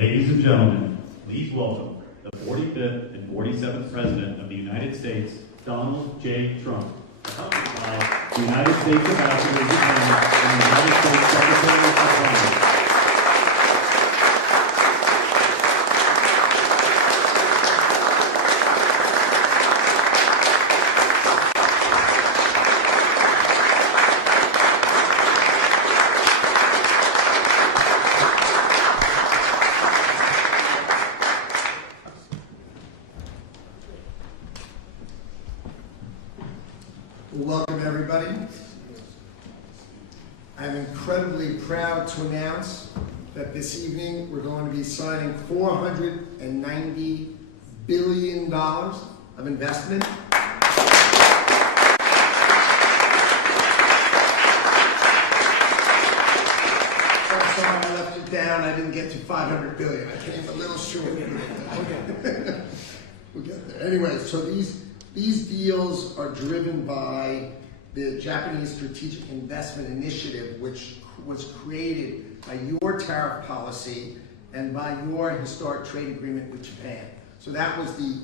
Ladies and gentlemen, please welcome the 45th and 47th President of the United States, Donald J. Trump, accompanied by the United States Ambassador to Japan and the United States Secretary of Commerce. Welcome, everybody. I'm incredibly proud to announce that this evening we're going to be signing $490 billion of investment. I'm sorry I left it down. I didn't get to $500 billion. I came a little short. We'll get there. Anyway, so these deals are driven by the Japanese Strategic Investment Initiative, which was created by your tariff policy and by your historic trade agreement with Japan. So that was the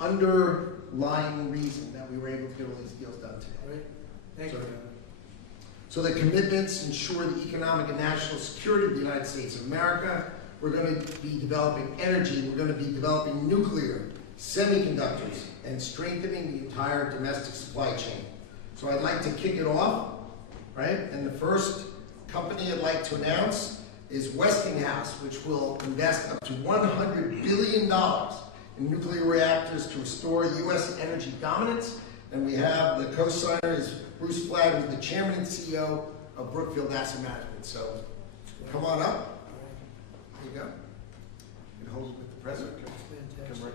underlying reason that we were able to get all these deals done today. Right. Thank you. So the commitments ensure the economic and national security of the United States of America. We're going to be developing energy. We're going to be developing nuclear, semiconductors, and strengthening the entire domestic supply chain. So I'd like to kick it off, right? And the first company I'd like to announce is Westinghouse, which will invest up to $100 billion in nuclear reactors to restore U.S. energy dominance. And we have the co-signer is Bruce Flagg, who's the chairman and CEO of Brookfield Asset Management. So come on up. There you go. You can hold it with the president. Fantastic. Come right.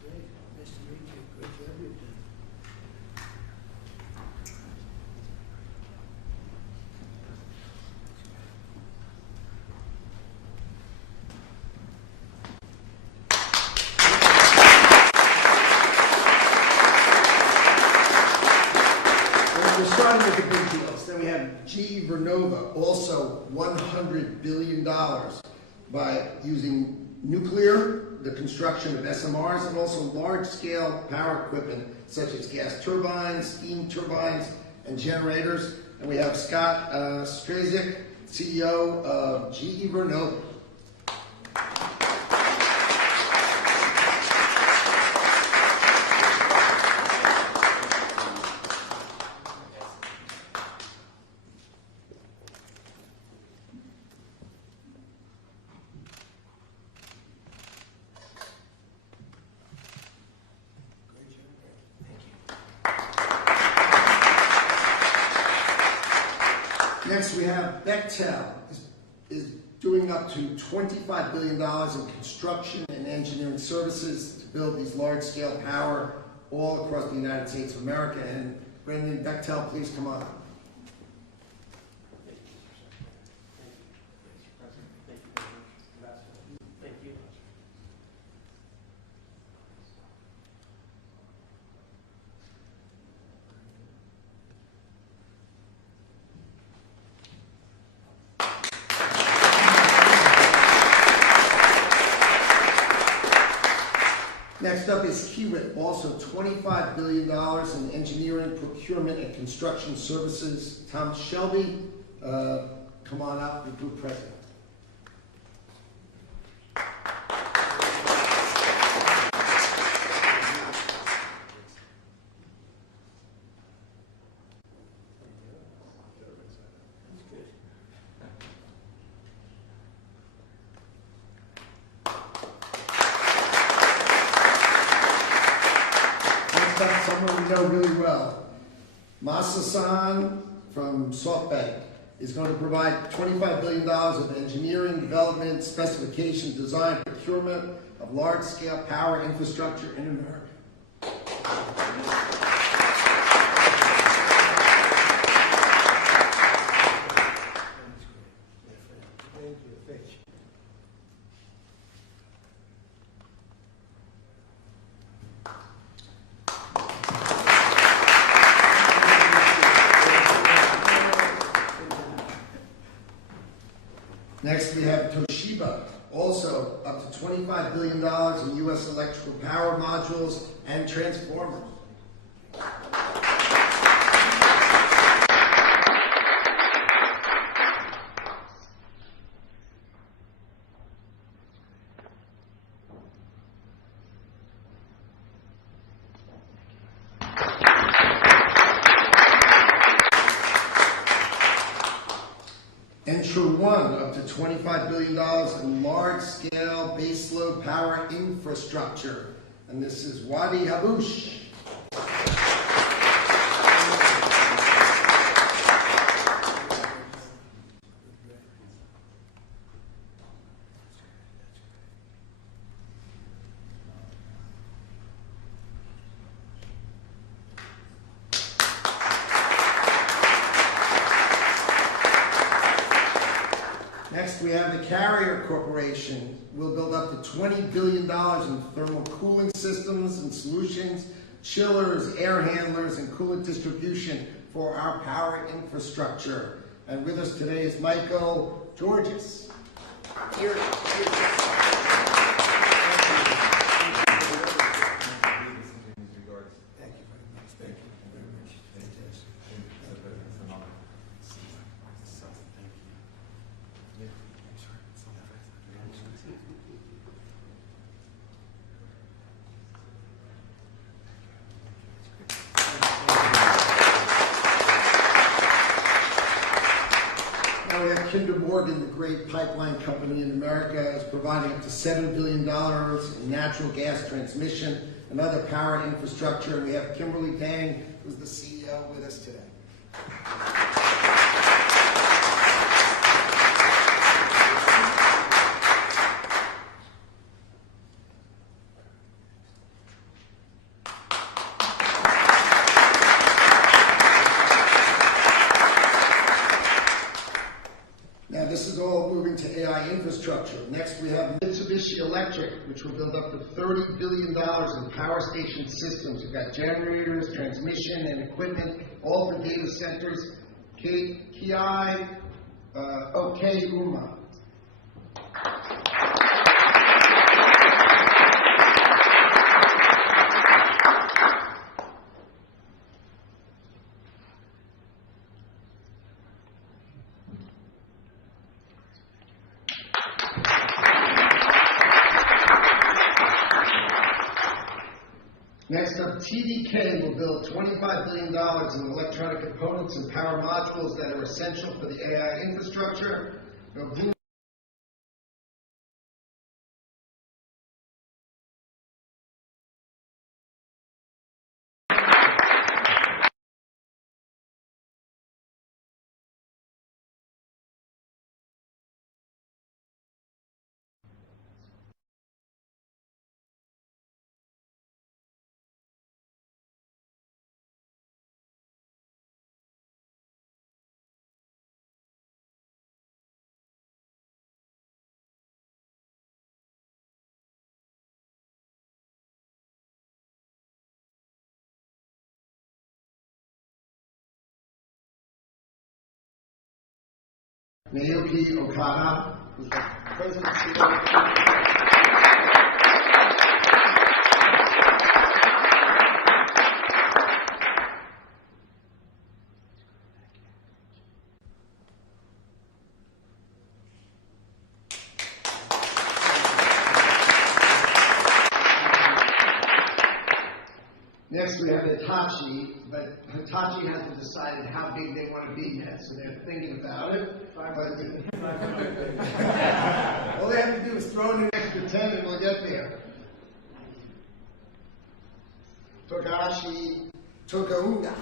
Great. Nice to meet you. Great job you've done. We're starting with the big deals. Then we have GE Vernova, also $100 billion by using nuclear, the construction of SMRs, and also large-scale power equipment such as gas turbines, steam turbines, and generators. And we have Scott Strazik, CEO of GE Vernova. Next, we have Bechtel is doing up to $25 billion in construction and engineering services to build these large-scale power all across the United States of America. And Brendan Bechtel, please come on. Thank you. Next up is Kiewit, also $25 billion in engineering, procurement, and construction services. Tom Shelby, come on up, the group president. Someone we know really well. Masa-san from SoftBank is going to provide $25 billion of engineering, development, specification, design, procurement of large-scale power infrastructure in America. Thank you. Thank you. Next, we have Toshiba. $25 billion in U.S. electrical power modules and transformers. Ensure one, up to $25 billion in large-scale baseload power infrastructure. And this is Wadi Haboush. Next, we have the Carrier Corporation. We'll build up to $20 billion in thermal cooling systems and solutions, chillers, air handlers, and coolant distribution for our power infrastructure. And with us today is Michael Georges. Here. Now we have Kinder Morgan, the great pipeline company in America, is providing up to $7 billion in natural gas transmission and other power infrastructure. And we have Kimberly Dang, who's the CEO, with us today. Now, this is all moving to AI infrastructure. Next, we have Mitsubishi Electric, which will build up to $30 billion in power station systems. We've got generators, transmission, and equipment, all for data centers. Kiai Uma. Next up, TDK will build $25 billion in electronic components and power modules that are essential for the AI infrastructure. Naoki Okada, who's the president and CEO. Next, we have Hitachi, but Hitachi hasn't decided how big they want to be yet, so they're thinking about it. All they have to do is throw in an extra 10 and we'll get there. Togashi Tokaunga.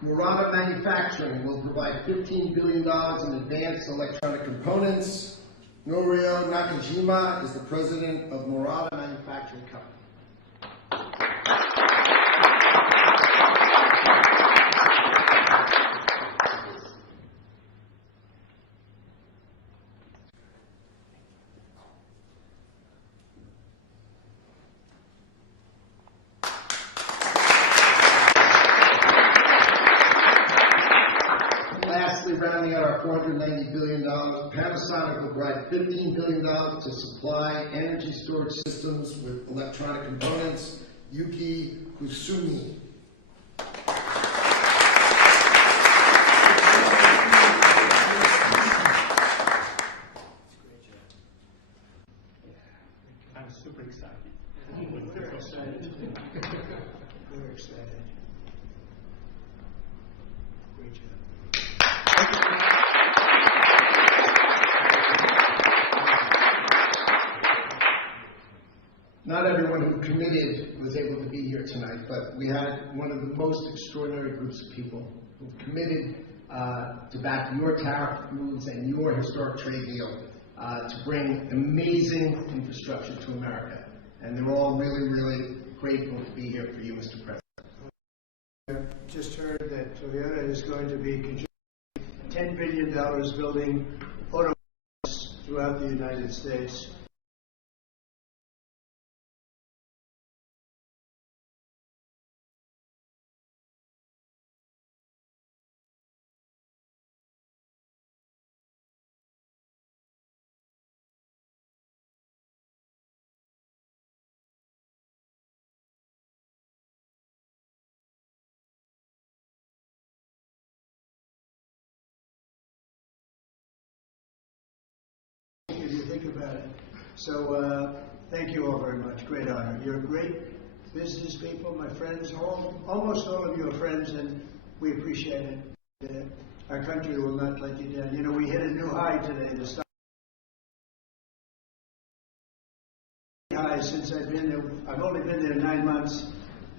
Murata Manufacturing will provide $15 billion in advanced electronic components. Norio Nakajima is the president of Murata Manufacturing Company. Panasonic will provide $15 billion to supply energy storage systems with electronic components. Yuki Kusumi. I'm super excited. We're excited. We're excited. Great job. Not everyone who committed was able to be here tonight, but we had one of the most extraordinary groups of people who committed to back your tariff moves and your historic trade deal to bring amazing infrastructure to America. And they're all really, really grateful to be here for you, Mr. President. Just heard that Toyota is going to be contributing $10 billion building auto throughout the United States. If you think about it. So thank you all very much. Great honor. You're great business people, my friends. Almost all of you are friends, and we appreciate it. Our country will not let you down. You know, we hit a new high today. The stock high since I've been there. I've only been there 9 months,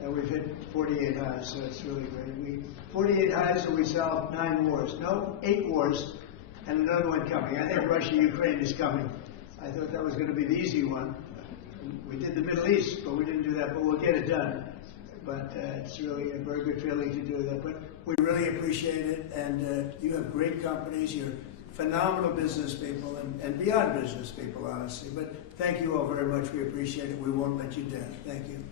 and we've hit 48 highs. So it's really great. 48 highs, and we solved 9 wars. No, 8 wars. And another one coming. I think Russia-Ukraine is coming. I thought that was going to be the easy one. We did the Middle East, but we didn't do that. But we'll get it done. But it's really a very good feeling to do that. But we really appreciate it. And you have great companies. You're phenomenal business people and beyond business people, honestly. But thank you all very much. We appreciate it. We won't let you down. Thank you.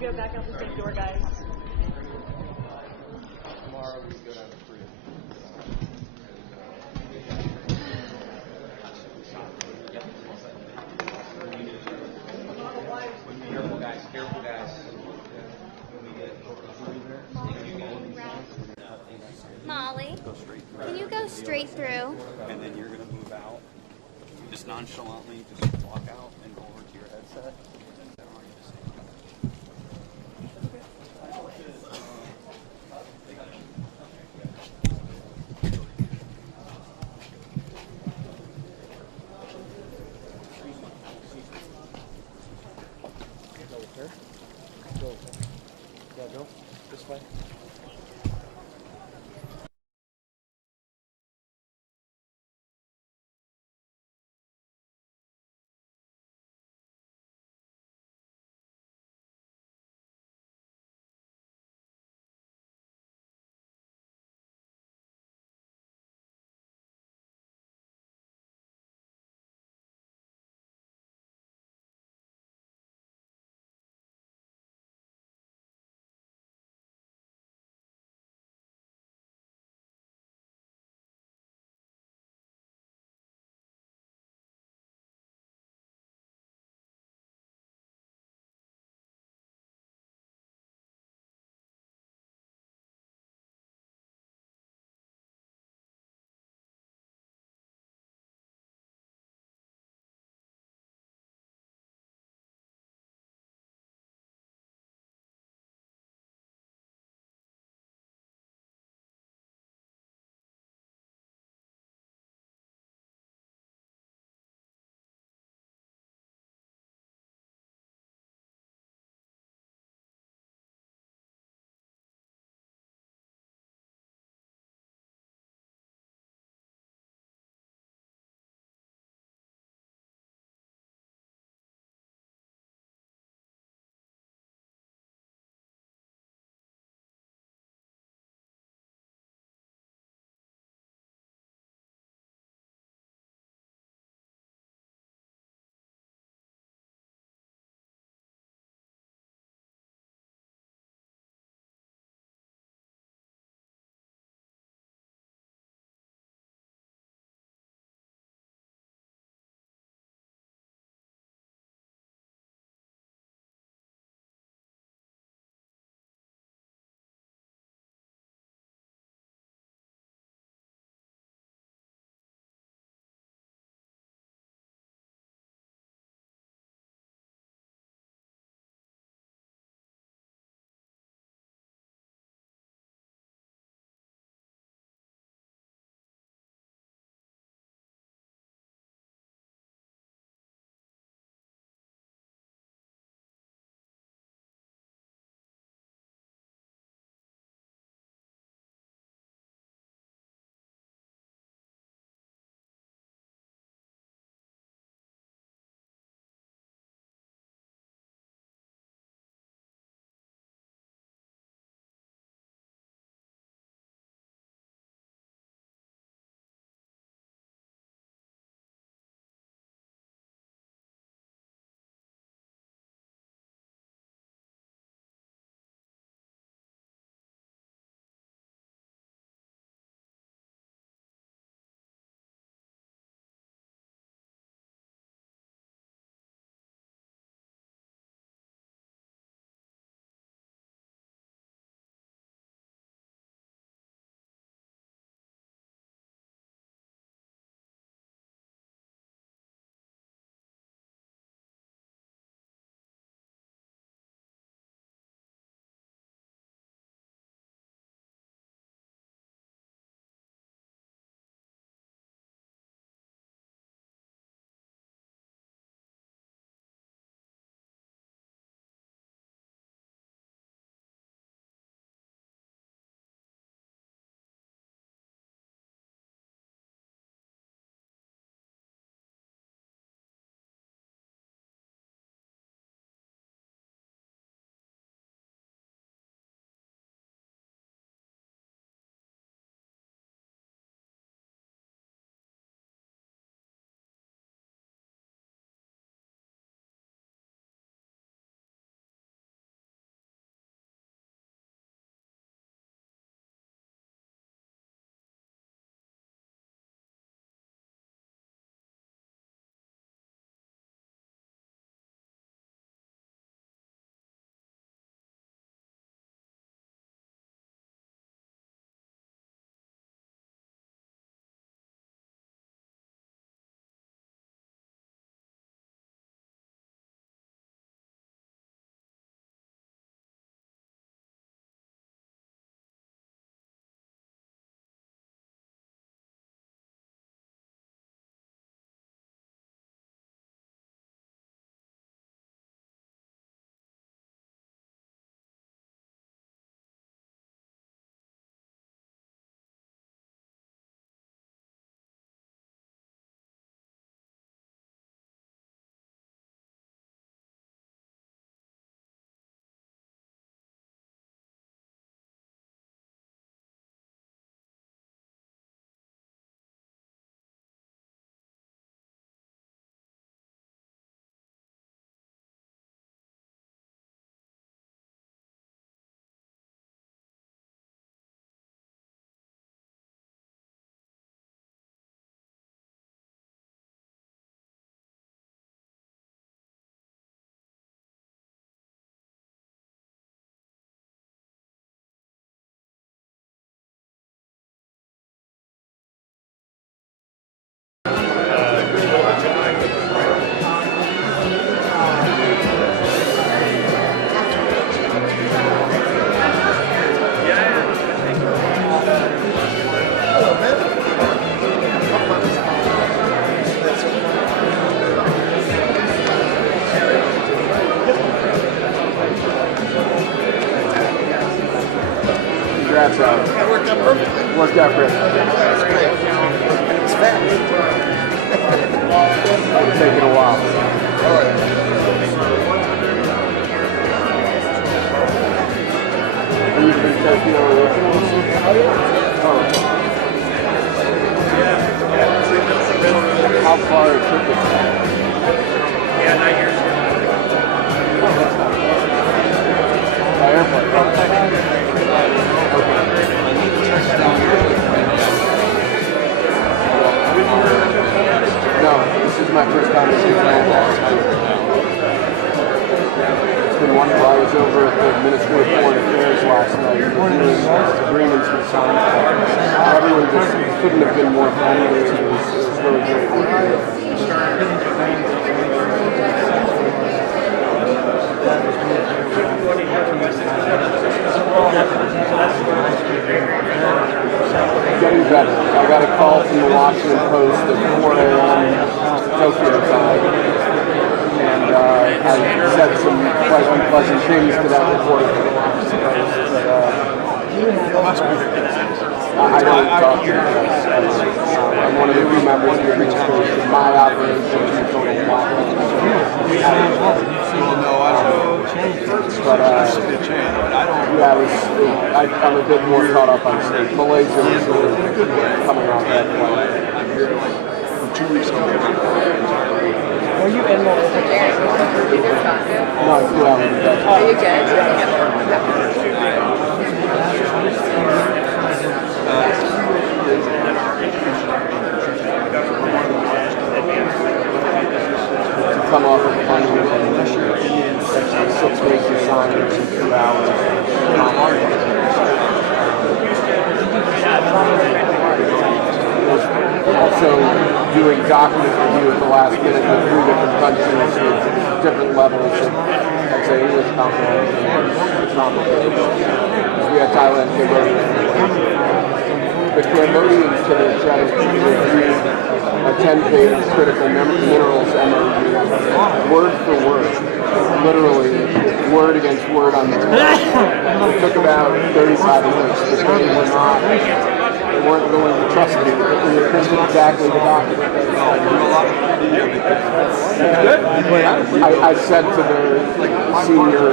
Go back out the same door, guys. Tomorrow we go down to 3. Careful, guys. Careful, guys. Molly, can you go straight through? And then you're going to move out. Just nonchalantly, just walk out and go over to your headset. Go this way. Congrats, Alex. It worked out perfectly. Worked out great. That's great. It's fast. It's taking a while. All right. And you can take your originals? Oh. How far it took it? Yeah, 9 years. Oh, that's not bad. By airplane. No, this is my first time seeing Atlanta. It's been wonderful. I was over at the Ministry of Foreign Affairs last night reviewing agreements with signed. Everyone just couldn't have been more friendly. It was really great. Getting better. I got a call from the Washington Post at 4 a.m. Tokyo time, and I said some quite unpleasant things to that reporter. But I don't talk to the press. I'm one of the few members of the administration. My operation is a total flop. But yeah, I'm a bit more caught up on stage. Malaysia was really coming off that point. 2 weeks ago. Were you in Malaysia? No, 2 hours. Are you good? Come off of a plane and 6 weeks of signings in 2 hours. Also doing document review at the last minute with 3 different countries with different levels of, I'd say, English comprehension and complicated. We had Thailand, Cambodia. The Cambodians, to their credit, reviewed a 10-page critical minerals MOU, word for word, literally word against word on the It took about 35 minutes because they weren't going to trust me. This is exactly the document. I said to the senior,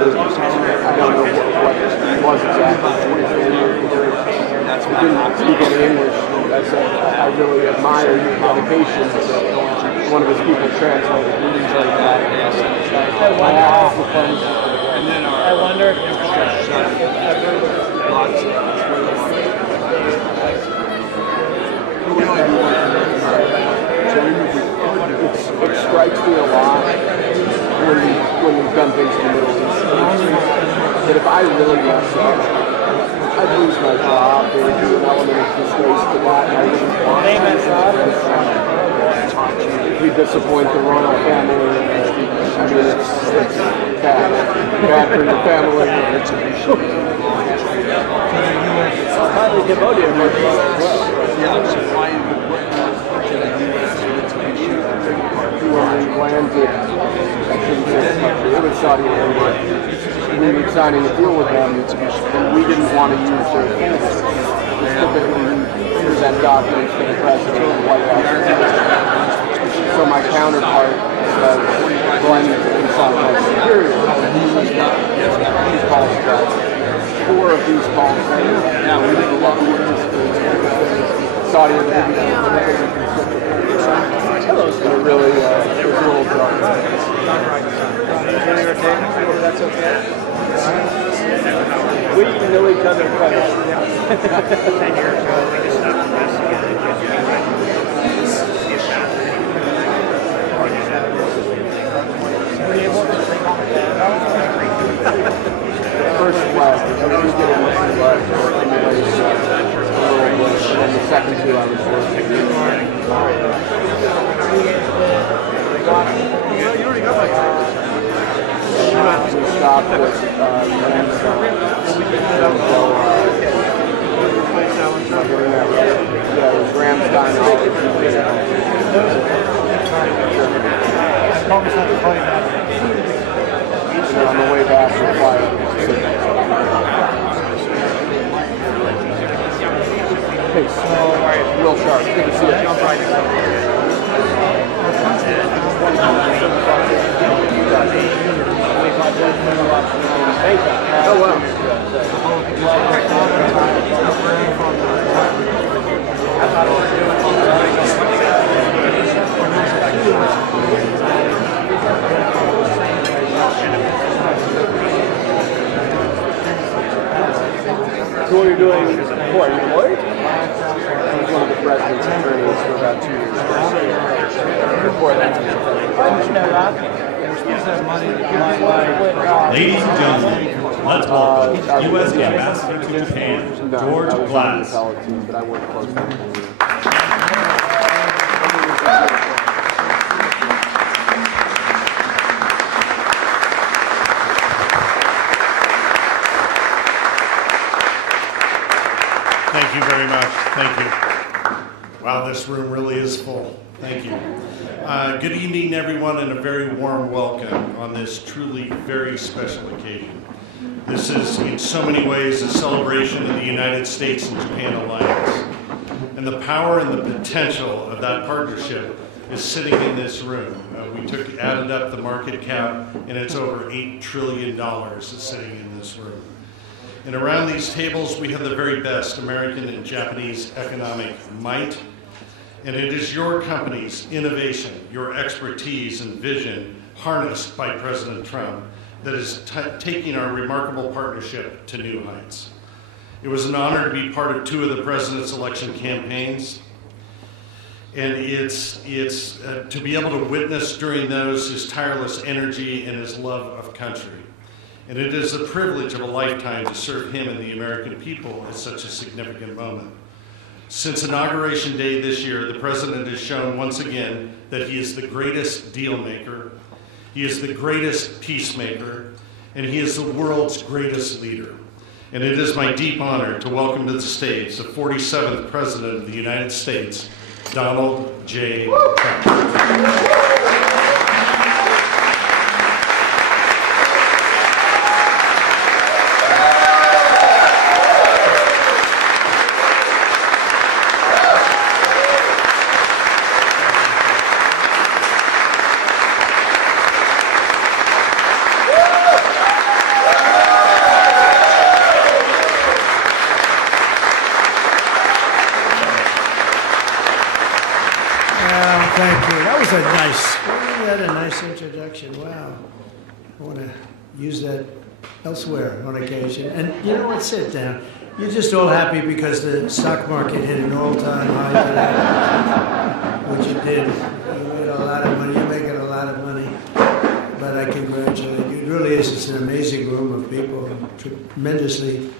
I don't know what it was exactly, he didn't speak any English. I said, I really admire your dedication. One of his people translated. He didn't say that. I wonder if it strikes me a lot when we've done things in the Middle East that if I really mess up, I'd lose my job. There would be an element of disgrace to that, and I wouldn't want that. We disappoint the royal family. I mean, it's bad. Bad for your family. probably Cambodia works well as well. Yeah, I'm supplying the landed, I shouldn't say the country, it was Saudi Arabia. We were signing a deal with them, and we didn't want to use their tools. Typically, we present documents to the president and White House. So my counterpart says, Glenn inside my superior, he calls back. 4 of these calls say, yeah, we did a lot of work. Saudi Arabia. It's going to really, it's a little dark. That's okay. We know each other quite well. 10 years ago, we just stopped investigating because you had were you able to bring on the first flag, we get in the flag, and the second 2 I was working. We stopped at Ramstein. Yeah, it was Ramstein. And on the way back, we flight. real sharp. Good to see you. Jump right Oh, wow. So what are you doing? What, are you employed? I was one of the president's attorneys for about 2 years. Before that. Ladies and gentlemen, let's welcome U.S. Ambassador to Japan, George Glass. But I work closely with him. Thank you very much. Thank you. Wow, this room really is full. Thank you. Good evening, everyone, and a very warm welcome on this truly very special occasion. This is, in so many ways, a celebration of the United States and Japan alliance. And the power and the potential of that partnership is sitting in this room. We added up the market cap, and it's over $8 trillion is sitting in this room. And around these tables, we have the very best American and Japanese economic might. And it is your company's innovation, your expertise and vision harnessed by President Trump that is taking our remarkable partnership to new heights. It was an honor to be part of 2 of the president's election campaigns. And it's to be able to witness during those his tireless energy and his love of country. And it is the privilege of a lifetime to serve him and the American people at such a significant moment. Since Inauguration Day this year, the President has shown once again that he is the greatest deal maker, he is the greatest peacemaker, and he is the world's greatest leader. And it is my deep honor to welcome to the stage the 47th President of the United States, Donald J. Trump. Thank you. That was a nice introduction. Wow. I want to use that elsewhere on occasion. And you know what? Sit down. You're just all happy because the stock market hit an all-time high today, which it did. You made a lot of money. You're making a lot of money. But I congratulate you. It really is. It's an amazing room of people, tremendously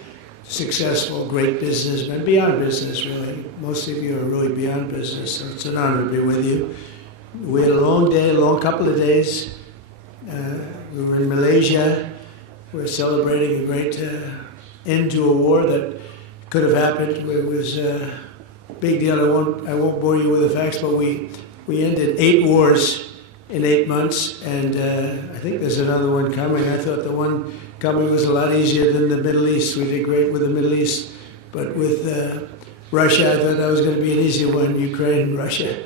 successful, great businessmen, beyond business, really. Most of you are really beyond business, so it's an honor to be with you. We had a long day, a long couple of days. We were in Malaysia. We're celebrating a great end to a war that could have happened. It was a big deal. I won't bore you with the facts, but we ended 8 wars in 8 months, and I think there's another one coming. I thought the one coming was a lot easier than the Middle East. We did great with the Middle East, but with Russia, I thought that was going to be an easy one, Ukraine and Russia,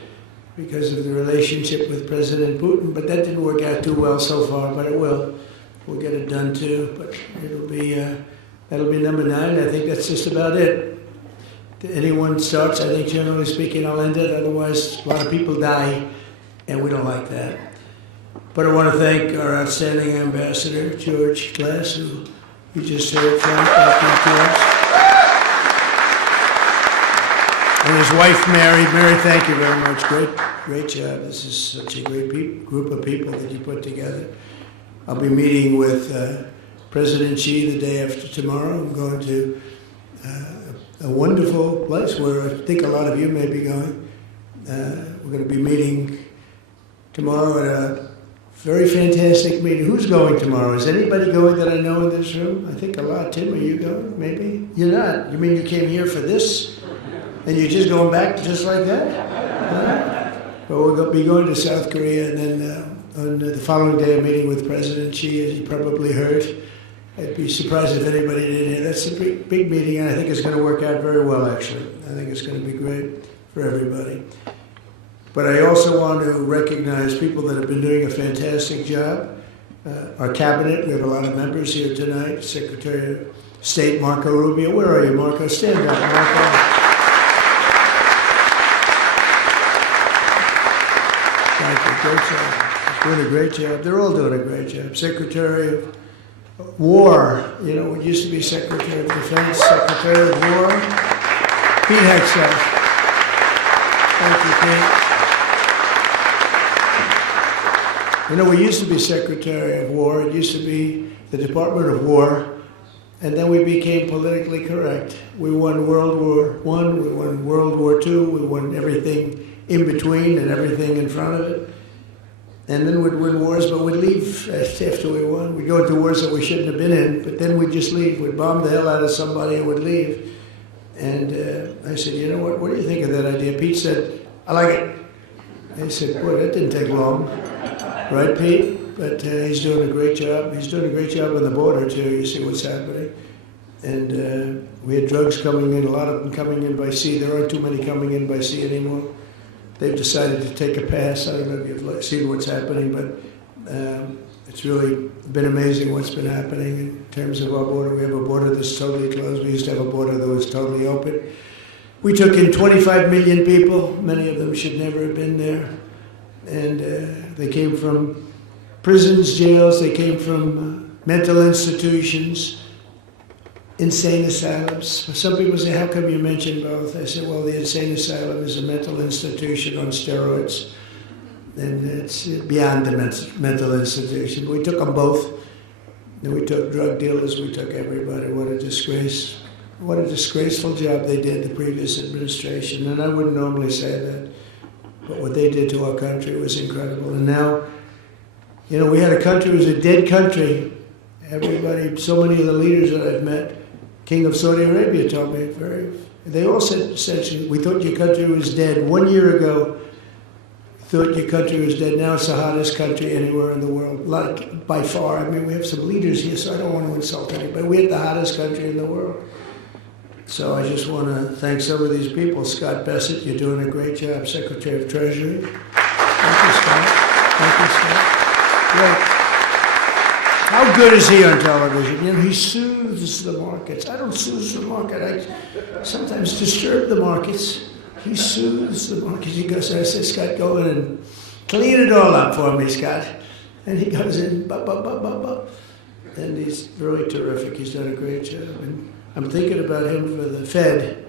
because of the relationship with President Putin. But that didn't work out too well so far, but it will. We'll get it done too, but it'll be that'll be number 9. I think that's just about it. Anyone starts, I think generally speaking, I'll end it. Otherwise, a lot of people die, and we don't like that. But I want to thank our outstanding ambassador, George Glass, who you just heard from. Thank you, George. And his wife, Mary. Mary, thank you very much. Great job. This is such a great group of people that you put together. I'll be meeting with President Xi the day after tomorrow. I'm going to a wonderful place where I think a lot of you may be going. We're going to be meeting tomorrow at a very fantastic meeting. Who's going tomorrow? Is anybody going that I know in this room? I think a lot. Tim, are you going? Maybe? You're not. You mean you came here for this? And you're just going back just like that? But we're going to be going to South Korea, and then on the following day, a meeting with President Xi, as you probably heard. I'd be surprised if anybody didn't hear. That's a big meeting, and I think it's going to work out very well, actually. I think it's going to be great. for everybody. But I also want to recognize people that have been doing a fantastic job. Our cabinet, we have a lot of members here tonight. Secretary of State Marco Rubio. Where are you, Marco? Stand up, Marco. Thank you. Great job. Doing a great job. They're all doing a great job. Secretary of War. You know, what used to be Secretary of Defense, Secretary of War. Pete Hexel. Thank you, Pete. You know, we used to be Secretary of War. It used to be the Department of War. And then we became politically correct. We won World War I, we won World War II, we won everything in between and everything in front of it. And then we'd win wars, but we'd leave after we won. We'd go into wars that we shouldn't have been in, but then we'd just leave. We'd bomb the hell out of somebody and would leave. And I said, you know what do you think of that idea? Pete said, I like it. I said, boy, that didn't take long. Right, Pete? But he's doing a great job. He's doing a great job on the border, too. You see what's happening. And we had drugs coming in, a lot of them coming in by sea. There aren't too many coming in by sea anymore. They've decided to take a pass. I don't know if you've seen what's happening, but it's really been amazing what's been happening in terms of our border. We have a border that's totally closed. We used to have a border that was totally open. We took in 25 million people. Many of them should never have been there. And they came from prisons, jails. They came from mental institutions, insane asylums. Some people say, how come you mention both? I said, well, the insane asylum is a mental institution on steroids. And it's beyond the mental institution. We took them both. And we took drug dealers. We took everybody. What a disgrace. What a disgraceful job they did, the previous administration. And I wouldn't normally say that. But what they did to our country was incredible. And now, you know, we had a country, it was a dead country. Everybody, so many of the leaders that I've met, King of Saudi Arabia told me, they all said essentially, we thought your country was dead. 1 year ago, thought your country was dead. Now it's the hottest country anywhere in the world, like by far. I mean, we have some leaders here, so I don't want to insult anybody. We're the hottest country in the world. So I just want to thank some of these people. Scott Bessent, you're doing a great job, Secretary of Treasury. Thank you, Scott. Thank you, Scott. Great. How good is he on television? You know, he soothes the markets. I don't soothe the market. I sometimes disturb the markets. He soothes the markets. He goes, I said, Scott, go in and clean it all up for me, Scott. And he goes in, and he's really terrific. He's done a great job. And I'm thinking about him for the Fed.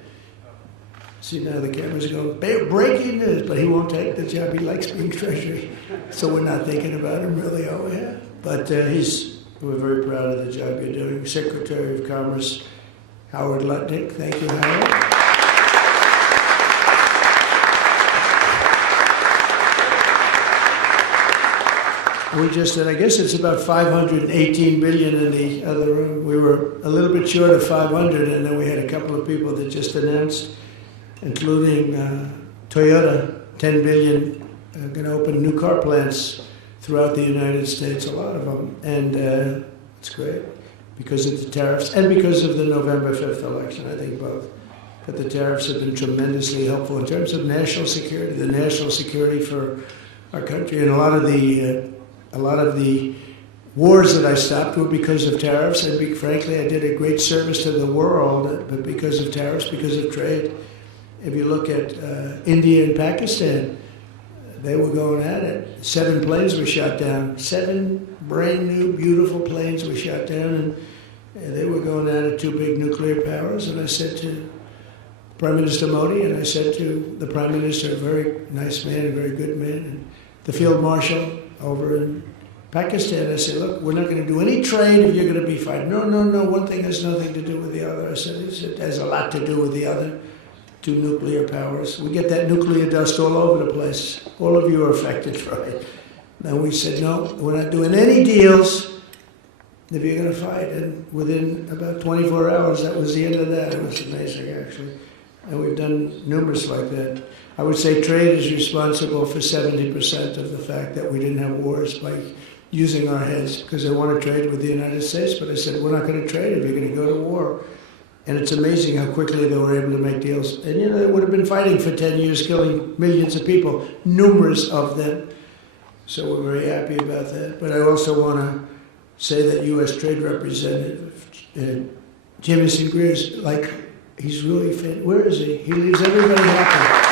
See, now the cameras are going, breaking news, but he won't take the job. He likes being Treasury. So we're not thinking about him really, oh yeah. But we're very proud of the job you're doing. Secretary of Commerce, Howard Lutnick. Thank you, Howard. We just did, I guess it's about 518 billion in the other room. We were a little bit short of 500, and then we had a couple of people that just announced, including Toyota, 10 billion, going to open new car plants throughout the United States, a lot of them. And it's great because of the tariffs and because of the November 5th election, I think both. But the tariffs have been tremendously helpful in terms of national security, the national security for our country. And a lot of the wars that I stopped were because of tariffs, and frankly, I did a great service to the world, but because of tariffs, because of trade. If you look at India and Pakistan, they were going at it. 7 planes were shot down. 7 brand new, beautiful planes were shot down, and they were going at it, 2 big nuclear powers. And I said to Prime Minister Modi, and I said to the Prime Minister, a very nice man, a very good man, and the Field Marshal over in Pakistan, I said, look, we're not going to do any trade if you're going to be fighting. No, one thing has nothing to do with the other. I said, it has a lot to do with the other 2 nuclear powers. We get that nuclear dust all over the place. All of you are affected, right? And we said, no, we're not doing any deals if you're going to fight. And within about 24 hours, that was the end of that. It was amazing, actually. And we've done numerous like that. I would say trade is responsible for 70% of the fact that we didn't have wars by using our heads, because they want to trade with the United States. But I said, we're not going to trade if you're going to go to war. And it's amazing how quickly they were able to make deals. And you know, they would have been fighting for 10 years, killing millions of people, numerous of them. So we're very happy about that. But I also want to say that U.S. Trade Representative Jamison Greer's, like, he's really fit. Where is he? He leaves everybody happy.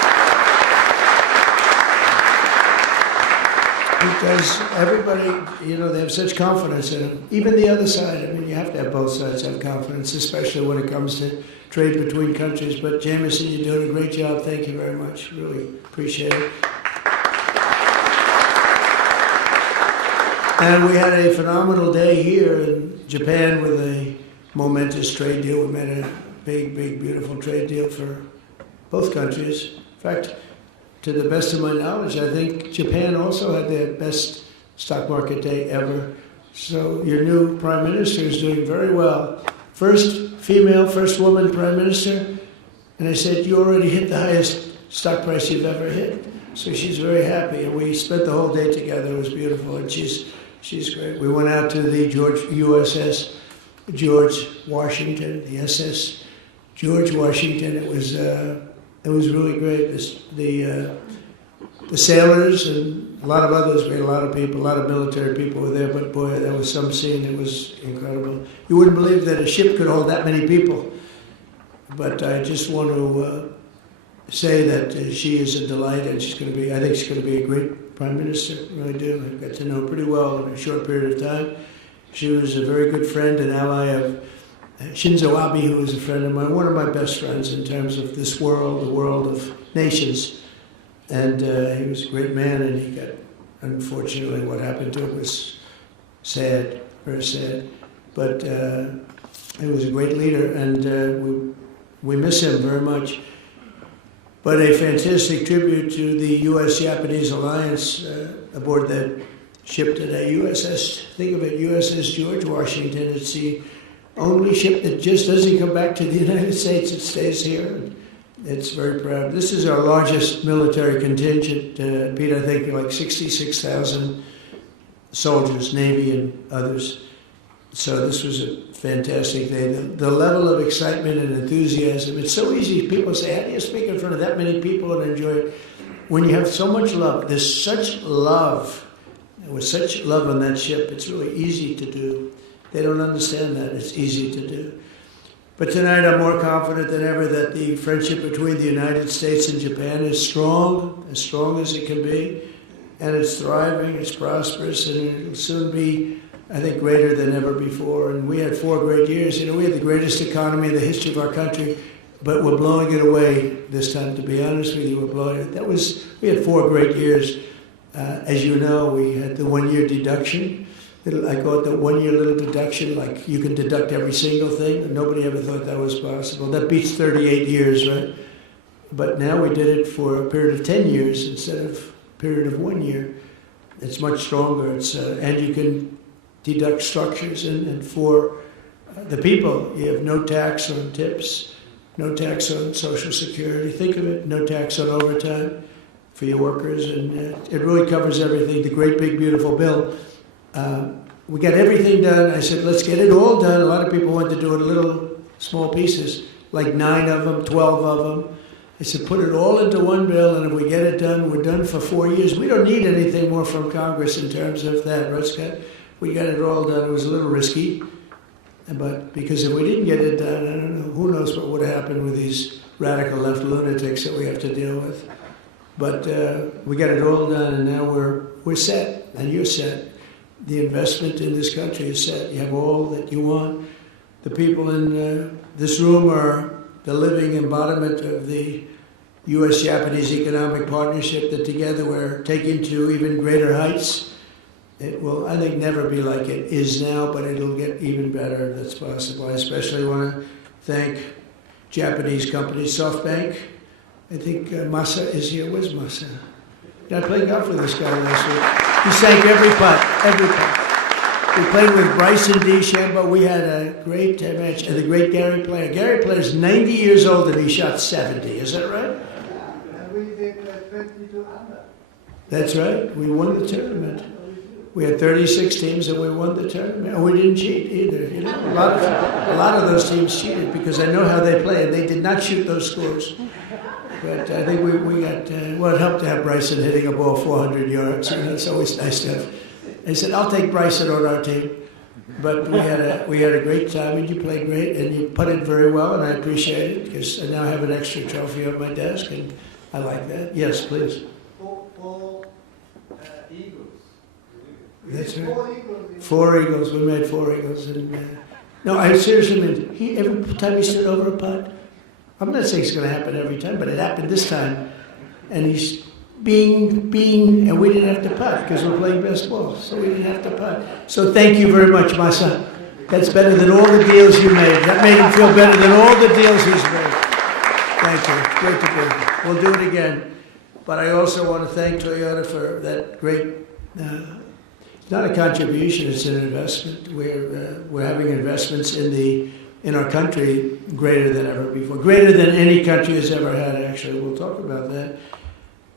Because everybody, you know, they have such confidence in him. Even the other side, I mean, you have to have both sides have confidence, especially when it comes to trade between countries. But Jamison, you're doing a great job. Thank you very much. Really appreciate it. And we had a phenomenal day here in Japan with a momentous trade deal. We made a big, big, beautiful trade deal for both countries. In fact, to the best of my knowledge, I think Japan also had their best stock market day ever. So your new prime minister is doing very well. First female, first woman prime minister. And I said, you already hit the highest stock price you've ever hit. So she's very happy. And we spent the whole day together. It was beautiful. And she's great. We went out to the USS George Washington, the SS George Washington. It was really great. The sailors and a lot of others, we had a lot of people, a lot of military people were there, but boy, that was some scene. It was incredible. You wouldn't believe that a ship could hold that many people. But I just want to say that she is a delight, and I think she's going to be a great prime minister. I really do. I got to know her pretty well in a short period of time. She was a very good friend and ally of Shinzo Abe, who was a friend of mine, one of my best friends in terms of this world, the world of nations. And he was a great man, and he got, unfortunately, what happened to him was sad, very sad. But he was a great leader, and we miss him very much. But a fantastic tribute to the U.S.-Japanese alliance aboard that ship today, USS, think of it, USS George Washington. It's the only ship that just doesn't come back to the United States. It stays here. It's very proud. This is our largest military contingent, Pete, I think like 66,000 soldiers, Navy and others. So this was a fantastic day. The level of excitement and enthusiasm, it's so easy. People say, how do you speak in front of that many people and enjoy it? When you have so much love, there's such love. There was such love on that ship, it's really easy to do. They don't understand that. It's easy to do. But tonight I'm more confident than ever that the friendship between the United States and Japan is strong as it can be. And it's thriving, it's prosperous, and it'll soon be, I think, greater than ever before. And we had 4 great years. You know, we had the greatest economy in the history of our country, but we're blowing it away this time, to be honest with you. We're blowing it. We had 4 great years. As you know, we had the 1-year deduction. I call it the 1-year little deduction, like you can deduct every single thing. Nobody ever thought that was possible. That beats 38 years, right? But now we did it for a period of 10 years instead of a period of 1 year. It's much stronger. And you can deduct structures. And for the people, you have no tax on tips, no tax on Social Security. Think of it, no tax on overtime for your workers. And it really covers everything. The great, big, beautiful bill. We got everything done. I said, let's get it all done. A lot of people want to do it in little, small pieces, like 9 of them, 12 of them. I said, put it all into one bill, and if we get it done, we're done for 4 years. We don't need anything more from Congress in terms of that, right, Scott? We got it all done. It was a little risky, but because if we didn't get it done, I don't know, who knows what would have happened with these radical left lunatics that we have to deal with. But we got it all done, and now we're set, and you're set. The investment in this country is set. You have all that you want. The people in this room are the living embodiment of the U.S.-Japanese economic partnership that together we're taking to even greater heights. It will, I think, never be like it is now, but it'll get even better if that's possible. I especially want to thank Japanese companies, SoftBank. I think Masa is here. Where's Masa? I played golf with this guy last week. He sank every putt, every putt. We played with Bryson DeChambeau. We had a great match. And the great Gary Player. Gary Player's 90 years old and he shot 70. Is that right? And we did 22 under. That's right. We won the tournament. We had 36 teams and we won the tournament. And we didn't cheat either. You know, a lot of those teams cheated because I know how they play, and they did not shoot those scores. But I think we got, well, it helped to have Bryson hitting a ball 400 yards. You know, it's always nice to have. I said, I'll take Bryson on our team. But we had a great time, and you played great, and you putted very well, and I appreciate it because I now have an extra trophy on my desk, and I like that. Yes, please. Four Eagles. That's right. 4 Eagles. We made 4 Eagles, and no, I seriously mean every time he stood over a putt. I'm not saying it's going to happen every time, but it happened this time, and he's being, and we didn't have to putt because we're playing best ball, so we didn't have to putt. So thank you very much, my son. That's better than all the deals you made. That made him feel better than all the deals he's made. Thank you. Great to be. We'll do it again. But I also want to thank Toyota for that great. It's not a contribution; it's an investment. We're having investments in our country greater than ever before, greater than any country has ever had. Actually, we'll talk about that.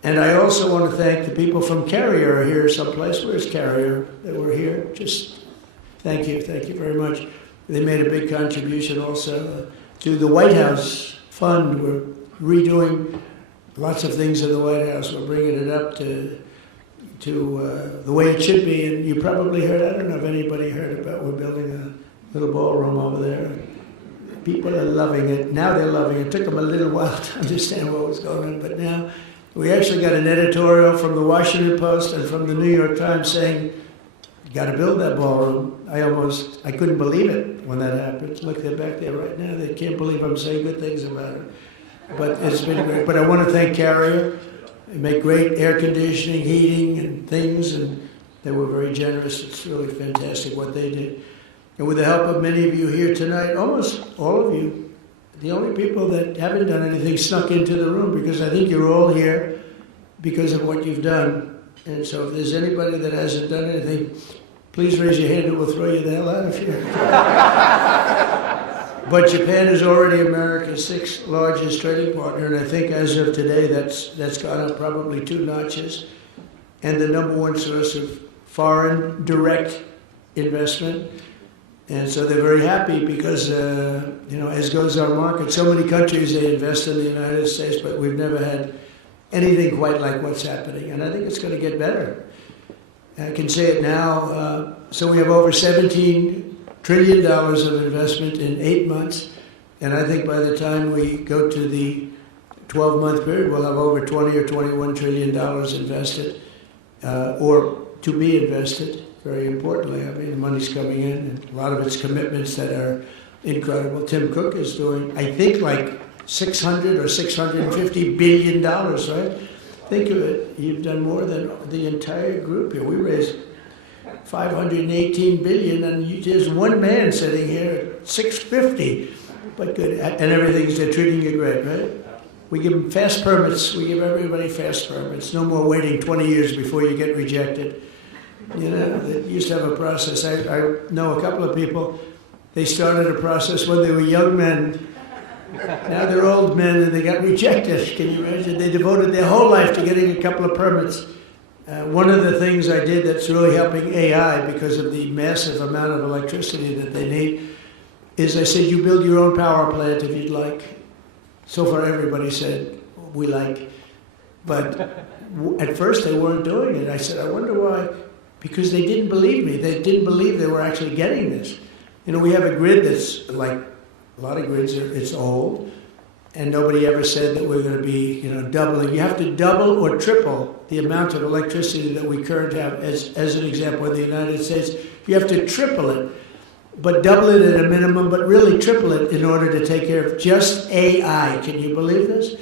And I also want to thank the people from Carrier here someplace. Where's Carrier that were here? Just thank you very much. They made a big contribution also to the White House Fund. We're redoing lots of things in the White House. We're bringing it up to the way it should be. And you probably heard, I don't know if anybody heard about, we're building a little ballroom over there. People are loving it. Now they're loving it. It took them a little while to understand what was going on, but now we actually got an editorial from the Washington Post and from the New York Times saying, you got to build that ballroom. I couldn't believe it when that happened. Look, they're back there right now. They can't believe I'm saying good things about it. But it's been great. But I want to thank Carrier. They make great air conditioning, heating, and things, and they were very generous. It's really fantastic what they did. And with the help of many of you here tonight, almost all of you, the only people that haven't done anything snuck into the room because I think you're all here because of what you've done. And so if there's anybody that hasn't done anything, please raise your hand and we'll throw you the hell out of here. But Japan is already America's 6th largest trading partner, and I think as of today that's gone up probably 2 notches, and the #1 source of foreign direct investment. And so they're very happy because, as goes our market, so many countries, they invest in the United States, but we've never had anything quite like what's happening. And I think it's going to get better. I can say it now. So we have over $17 trillion of investment in 8 months. And I think by the time we go to the 12-month period, we'll have over $20 or $21 trillion invested or to be invested. Very importantly, I mean, the money's coming in, and a lot of it's commitments that are incredible. Tim Cook is doing, I think, like $600 or $650 billion, right? Think of it. You've done more than the entire group here. We raised $518 billion, and there's one man sitting here at $650. But good, and everything's, they're treating you great, right? We give them fast permits. We give everybody fast permits. No more waiting 20 years before you get rejected. You know, they used to have a process. I know a couple of people, they started a process when they were young men. Now they're old men and they got rejected. Can you imagine? They devoted their whole life to getting a couple of permits. One of the things I did that's really helping AI because of the massive amount of electricity that they need is I said, you build your own power plant if you'd like. So far everybody said, we like. But at first they weren't doing it. I said, I wonder why. Because they didn't believe me. They didn't believe they were actually getting this. You know, we have a grid that's like, a lot of grids, it's old, and nobody ever said that we're going to be, doubling. You have to double or triple the amount of electricity that we currently have. As an example, in the United States, you have to triple it, but double it at a minimum, but really triple it in order to take care of just AI. Can you believe this?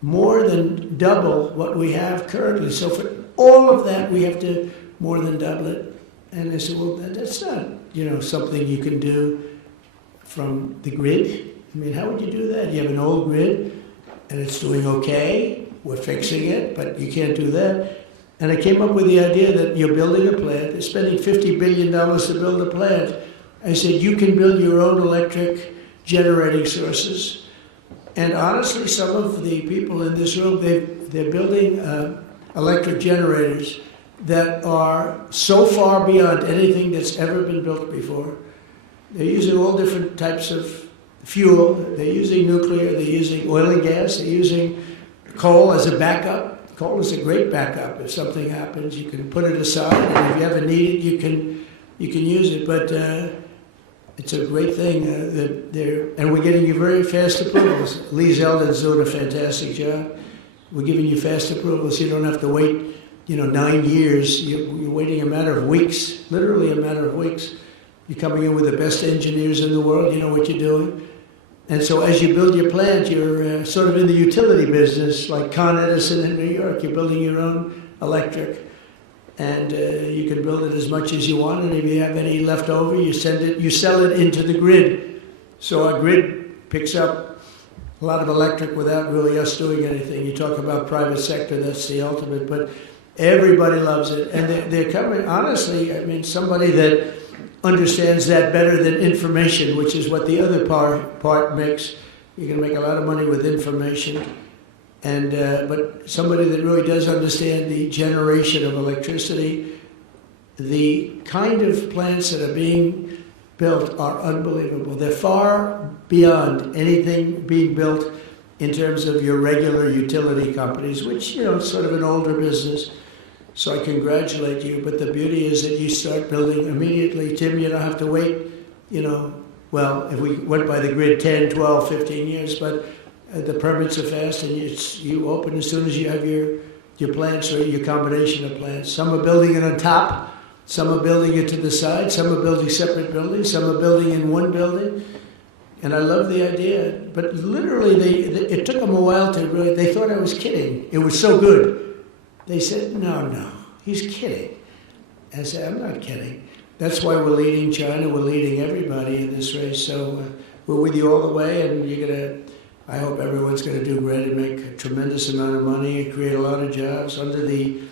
More than double what we have currently. So for all of that, we have to more than double it. And they said, well, that's not, something you can do from the grid. I mean, how would you do that? You have an old grid, and it's doing okay. We're fixing it, but you can't do that. And I came up with the idea that you're building a plant. They're spending $50 billion to build a plant. I said, you can build your own electric generating sources. And honestly, some of the people in this room, they're building electric generators that are so far beyond anything that's ever been built before. They're using all different types of fuel. They're using nuclear. They're using oil and gas. They're using coal as a backup. Coal is a great backup. If something happens, you can put it aside, and if you ever need it, you can use it. But it's a great thing and we're getting you very fast approvals. Lee Zeldin's doing a fantastic job. We're giving you fast approvals. You don't have to wait, 9 years. You're waiting a matter of weeks, literally a matter of weeks. You're coming in with the best engineers in the world. You know what you're doing. And so as you build your plant, you're sort of in the utility business, like Con Edison in New York. You're building your own electric. And you can build it as much as you want, and if you have any left over, you sell it into the grid. So our grid picks up a lot of electric without really us doing anything. You talk about private sector, that's the ultimate, but everybody loves it. And they're coming, honestly, somebody that understands that better than information, which is what the other part makes. You can make a lot of money with information. And but somebody that really does understand the generation of electricity, the kind of plants that are being built are unbelievable. They're far beyond anything being built in terms of your regular utility companies, which, is sort of an older business. So I congratulate you. But the beauty is that you start building immediately. Tim, you don't have to wait, well, if we went by the grid 10, 12, 15 years, but the permits are fast, and you open as soon as you have your plants or your combination of plants. Some are building it on top, some are building it to the side, some are building separate buildings, some are building in one building. And I love the idea. But literally, it took them a while to really, they thought I was kidding. It was so good. They said, no, he's kidding. I said, I'm not kidding. That's why we're leading China, we're leading everybody in this race. So we're with you all the way, and I hope everyone's going to do great and make a tremendous amount of money and create a lot of jobs. Under the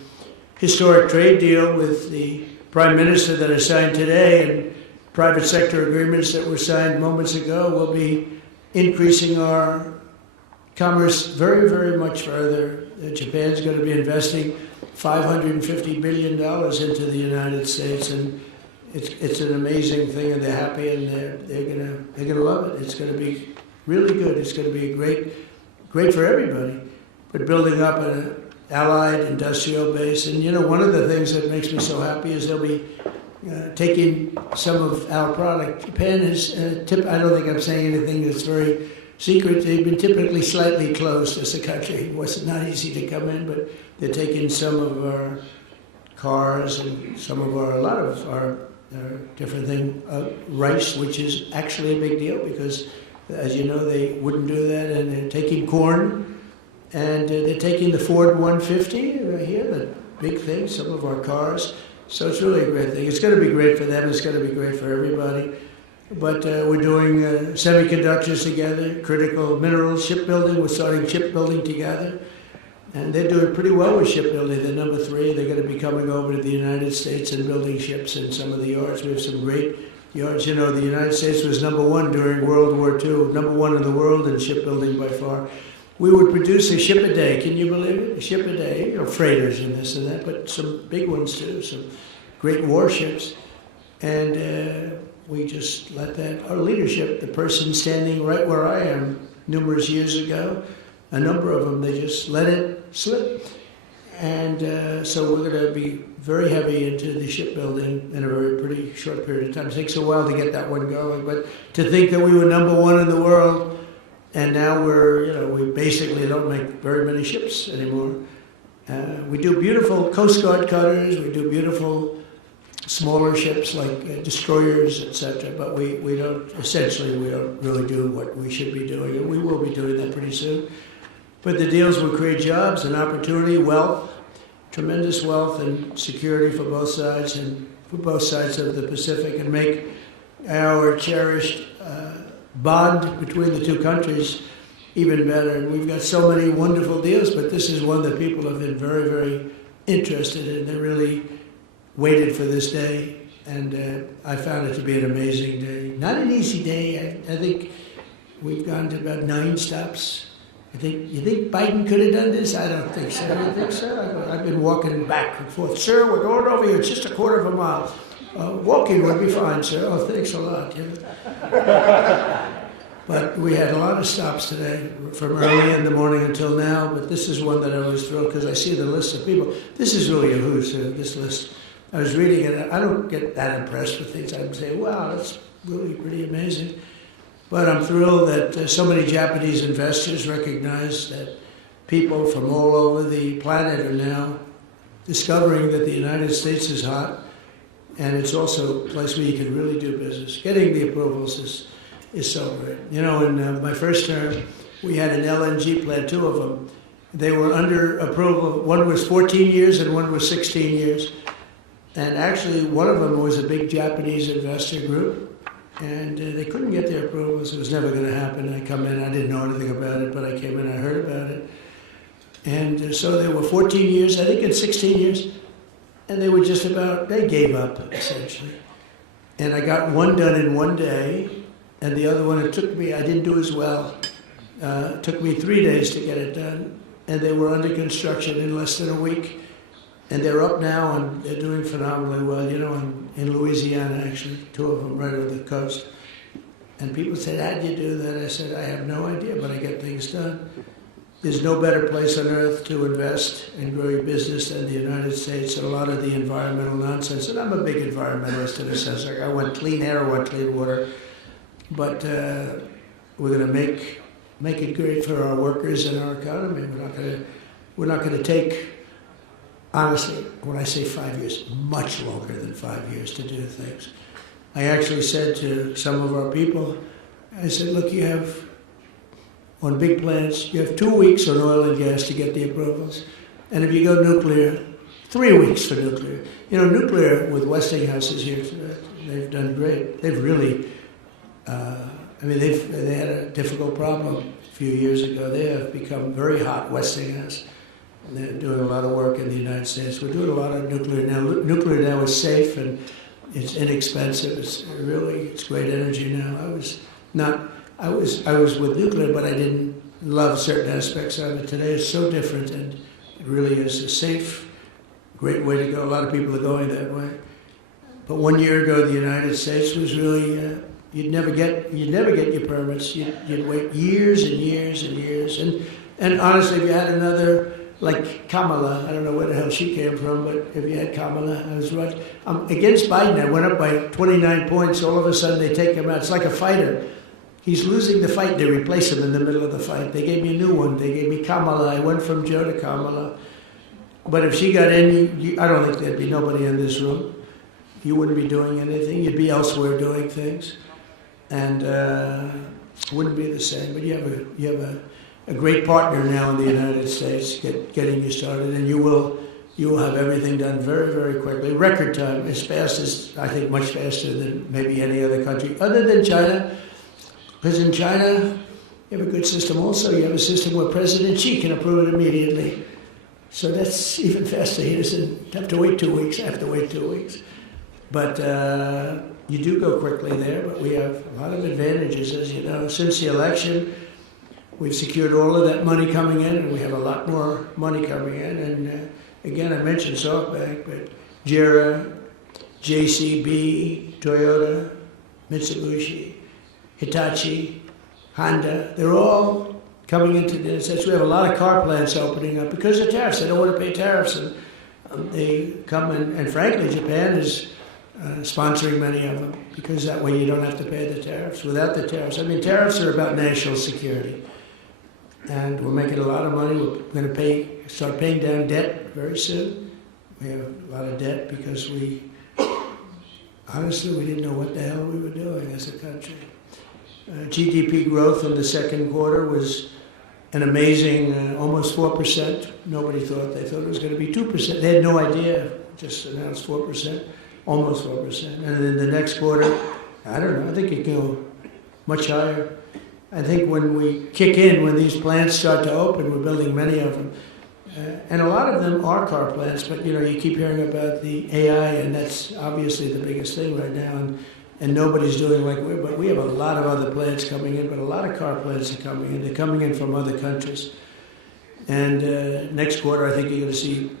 historic trade deal with the Prime Minister that is signed today and private sector agreements that were signed moments ago, we'll be increasing our commerce very, very much further. Japan's going to be investing $550 billion into the United States, and it's an amazing thing, and they're happy, and they're gonna love it. It's going to be really good. It's going to be great for everybody. But building up an allied industrial base, and one of the things that makes me so happy is they'll be taking some of our product. Japan is, I don't think I'm saying anything that's very secret. They've been typically slightly closed as a country. It was not easy to come in, but they're taking some of our cars and a lot of our different thing, rice, which is actually a big deal because, as you know, they wouldn't do that, and they're taking corn, and they're taking the Ford 150 right here, the big thing, some of our cars. So it's really a great thing. It's going to be great for them. It's going to be great for everybody. But we're doing semiconductors together, critical minerals, shipbuilding. We're starting shipbuilding together. And they're doing pretty well with shipbuilding. They're number 3. They're going to be coming over to the United States and building ships in some of the yards. We have some great yards. The United States was number 1 during World War II, number 1 in the world in shipbuilding by far. We would produce a ship a day. Can you believe it? A ship a day, freighters and this and that, but some big ones too, some great warships. And we just let that, our leadership, the person standing right where I am numerous years ago, a number of them, they just let it slip. And so we're going to be very heavy into the shipbuilding in a pretty short period of time. It takes a while to get that one going, but to think that we were number 1 in the world, and now we basically don't make very many ships anymore. We do beautiful Coast Guard cutters, we do beautiful smaller ships like destroyers, etc. But we don't really do what we should be doing, and we will be doing that pretty soon. But the deals will create jobs and opportunity, wealth, tremendous wealth and security for both sides and for both sides of the Pacific, and make our cherished bond between the two countries even better. And we've got so many wonderful deals, but this is one that people have been very, very interested in. They really waited for this day, and I found it to be an amazing day. Not an easy day. I think we've gone to about 9 stops You think Biden could have done this? I don't think so. You think so? I've been walking back and forth. Sir, we're going over here. It's just a quarter of a mile. Walking would be fine, sir. Oh, thanks a lot. But we had a lot of stops today, from early in the morning until now. But this is one that I was thrilled because I see the list of people. This is really a who's who, this list. I was reading it. I don't get that impressed with things. I'd say, wow, that's really pretty amazing. But I'm thrilled that so many Japanese investors recognize that people from all over the planet are now discovering that the United States is hot, and it's also a place where you can really do business. Getting the approvals is so great. You know, in my first term, we had an LNG plant, 2 of them. They were under approval. One was 14 years and one was 16 years. And actually, one of them was a big Japanese investor group. And they couldn't get their approvals. It was never going to happen. I come in, I didn't know anything about it, but I came in, I heard about it. And so they were 14 years, I think, and 16 years. And they were just about, they gave up, essentially. And I got one done in one day, and the other one, it took me, I didn't do as well. It took me 3 days to get it done. And they were under construction in less than a week. And they're up now, and they're doing phenomenally well, you know, in Louisiana, actually, 2 of them right over the coast. And people said, how'd you do that? I said, I have no idea, but I get things done. There's no better place on earth to invest and grow your business than the United States. And a lot of the environmental nonsense, and I'm a big environmentalist in a sense. Like I want clean air, I want clean water. But we're going to make it great for our workers and our economy. We're not going to take... Honestly, when I say 5 years, much longer than 5 years to do things. I actually said to some of our people, I said, look, you have, on big plants, you have 2 weeks on oil and gas to get the approvals. And if you go nuclear, 3 weeks for nuclear. You know, nuclear with Westinghouse is here today. They've done great. They've really, they had a difficult problem a few years ago. They have become very hot, Westinghouse. And they're doing a lot of work in the United States. We're doing a lot of nuclear now. Nuclear now is safe and it's inexpensive. It's great energy now. I was with nuclear, but I didn't love certain aspects of it. Today it's so different, and it really is a safe, great way to go. A lot of people are going that way. But 1 year ago, the United States was really you'd never get your permits. You'd wait years and years and years. And honestly, if you had another. Like Kamala, I don't know where the hell she came from, but if you had Kamala, I was right. Against Biden, I went up by 29 points. All of a sudden, they take him out. It's like a fighter. He's losing the fight. They replace him in the middle of the fight. They gave me a new one. They gave me Kamala. I went from Joe to Kamala. But if she got in, I don't think there'd be nobody in this room. You wouldn't be doing anything. You'd be elsewhere doing things. And it wouldn't be the same. But you have a great partner now in the United States, getting you started, and you will have everything done very, very quickly. Record time, as fast as, I think, much faster than maybe any other country, other than China. Because in China, you have a good system also. You have a system where President Xi can approve it immediately. So that's even faster. He doesn't have to wait 2 weeks. I have to wait 2 weeks. But you do go quickly there, but we have a lot of advantages, as you know. Since the election, we've secured all of that money coming in, and we have a lot more money coming in. And again, I mentioned SoftBank, but JERA, JCB, Toyota, Mitsubishi, Hitachi, Honda, they're all coming into this. We have a lot of car plants opening up because of tariffs. They don't want to pay tariffs, and they come in. And frankly, Japan is sponsoring many of them because that way you don't have to pay the tariffs. Without the tariffs, tariffs are about national security. And we're making a lot of money. We're going to start paying down debt very soon. We have a lot of debt because honestly, we didn't know what the hell we were doing as a country. GDP growth in the second quarter was an amazing almost 4%. Nobody thought. They thought it was going to be 2%. They had no idea. Just announced 4%, almost 4%. And then the next quarter, I don't know, I think it can go much higher. I think when we kick in, when these plants start to open, we're building many of them. And a lot of them are car plants, but you keep hearing about the AI, and that's obviously the biggest thing right now. And and nobody's doing like we. But we have a lot of other plants coming in, but a lot of car plants are coming in. They're coming in from other countries. And next quarter, I think you're going to see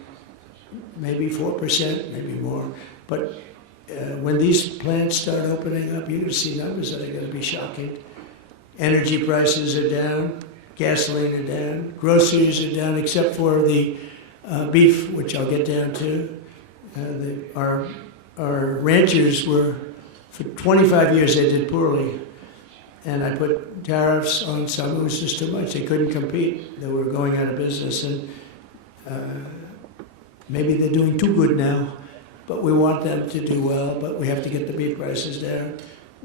maybe 4%, maybe more. But when these plants start opening up, you're going to see numbers that are going to be shocking. Energy prices are down, gasoline are down, groceries are down, except for the beef, which I'll get down to. Our ranchers were, for 25 years, they did poorly. And I put tariffs on some. It was just too much. They couldn't compete. They were going out of business. And maybe they're doing too good now. But we want them to do well. But we have to get the beef prices down.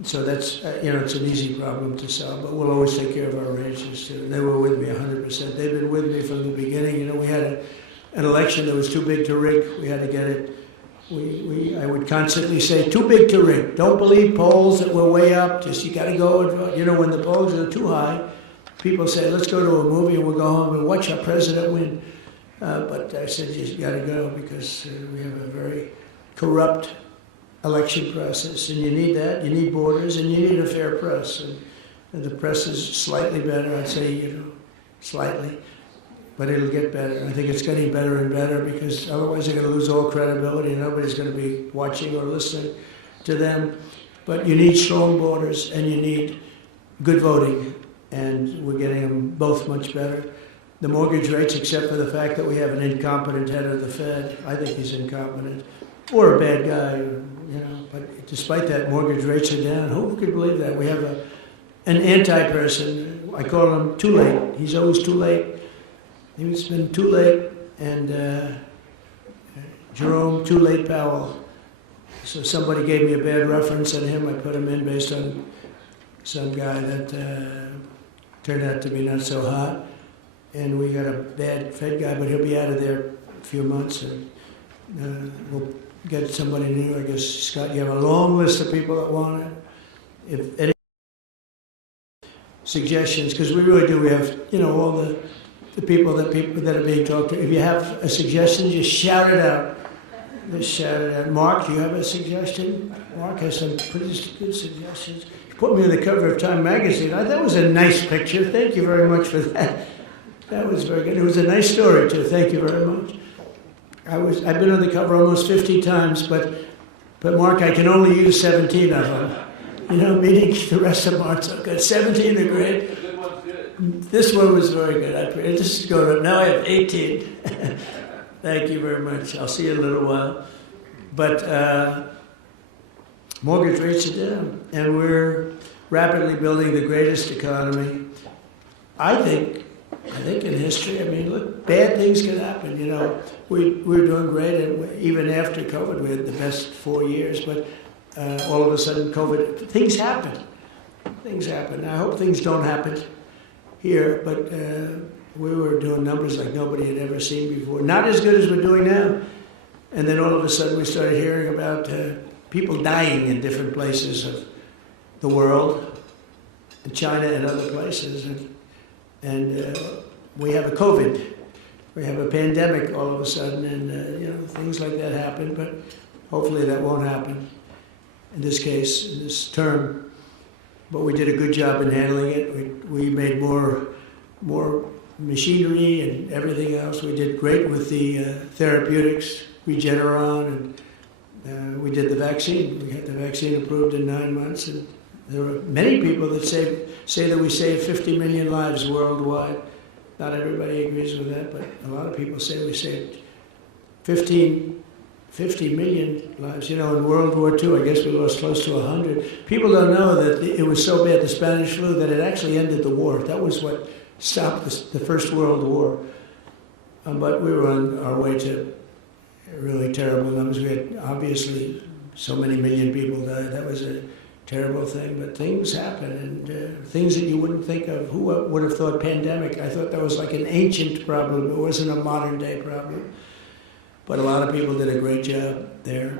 So that's, it's an easy problem to solve. But we'll always take care of our ranchers, too. They were with me 100%. They've been with me from the beginning. We had an election that was too big to rig. We had to get it. I would constantly say, too big to rig. Don't believe polls that were way up. Just, you got to go and vote. When the polls are too high, people say, let's go to a movie and we'll go home and watch our president win. But I said, you got to go because we have a very corrupt election process. And you need that. You need borders and you need a fair press. And the press is slightly better, I'd say, slightly. But it'll get better. I think it's getting better and better because otherwise they're going to lose all credibility and nobody's going to be watching or listening to them. But you need strong borders and you need good voting, and we're getting them both much better. The mortgage rates, except for the fact that we have an incompetent head of the Fed, I think he's incompetent, or a bad guy, But despite that, mortgage rates are down. Who could believe that? We have an anti-person. I call him too late. He's always too late. He's been too late, and Jerome Too Late Powell. So somebody gave me a bad reference on him. I put him in based on some guy that turned out to be not so hot. And we got a bad Fed guy, but he'll be out of there a few months, and we'll get somebody new. I guess, Scott, you have a long list of people that want it. If any suggestions, because we really do, we have, all the people that are being talked to. If you have a suggestion, just shout it out. Just shout it out. Mark, do you have a suggestion? Mark has some pretty good suggestions. You put me on the cover of Time magazine. That was a nice picture. Thank you very much for that. That was very good. It was a nice story, too. Thank you very much. I've been on the cover almost 50 times, but Mark, I can only use 17 of them. Meaning the rest of them aren't so good. 17 are great. This one was very good. This is going up. Now I have 18. Thank you very much. I'll see you in a little while. But mortgage rates are down, and we're rapidly building the greatest economy, I think in history. Look, bad things can happen. We're doing great, and even after COVID, we had the best 4 years. But all of a sudden, COVID, things happen. Things happen. I hope things don't happen here, but we were doing numbers like nobody had ever seen before. Not as good as we're doing now. And then all of a sudden we started hearing about people dying in different places of the world, in China and other places. And we have a COVID. We have a pandemic all of a sudden, and things like that happen, but hopefully that won't happen in this case, in this term. But we did a good job in handling it. We made more machinery and everything else. We did great with the therapeutics, Regeneron, and we did the vaccine. We had the vaccine approved in 9 months, and there are many people that say that we saved 50 million lives worldwide. Not everybody agrees with that, but a lot of people say we saved 50 million lives. In World War II, I guess we lost close to 100. People don't know that it was so bad, the Spanish flu, that it actually ended the war. That was what stopped the First World War. But we were on our way to really terrible numbers. We had, obviously, so many million people died. That was a terrible thing. But things happen, and things that you wouldn't think of. Who would have thought pandemic? I thought that was like an ancient problem. It wasn't a modern-day problem. But a lot of people did a great job there,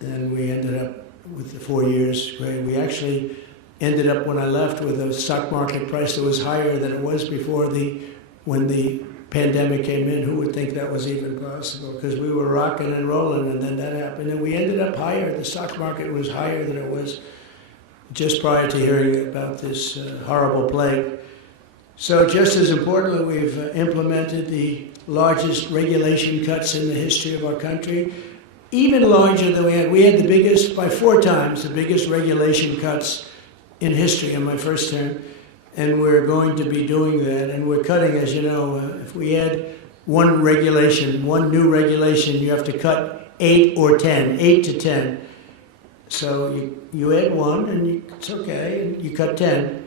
and we ended up with the 4 years great. We actually ended up, when I left, with a stock market price that was higher than it was before when the pandemic came in. Who would think that was even possible? Because we were rocking and rolling, and then that happened, and we ended up higher. The stock market was higher than it was just prior to hearing about this horrible plague. So just as importantly, we've implemented the largest regulation cuts in the history of our country, even larger than we had. We had the biggest, by 4 times, the biggest regulation cuts in history in my first term. And we're going to be doing that. And we're cutting, as you know, if we add one new regulation, you have to cut 8 or 10, 8 to 10. So you add one, and it's okay, and you cut 10.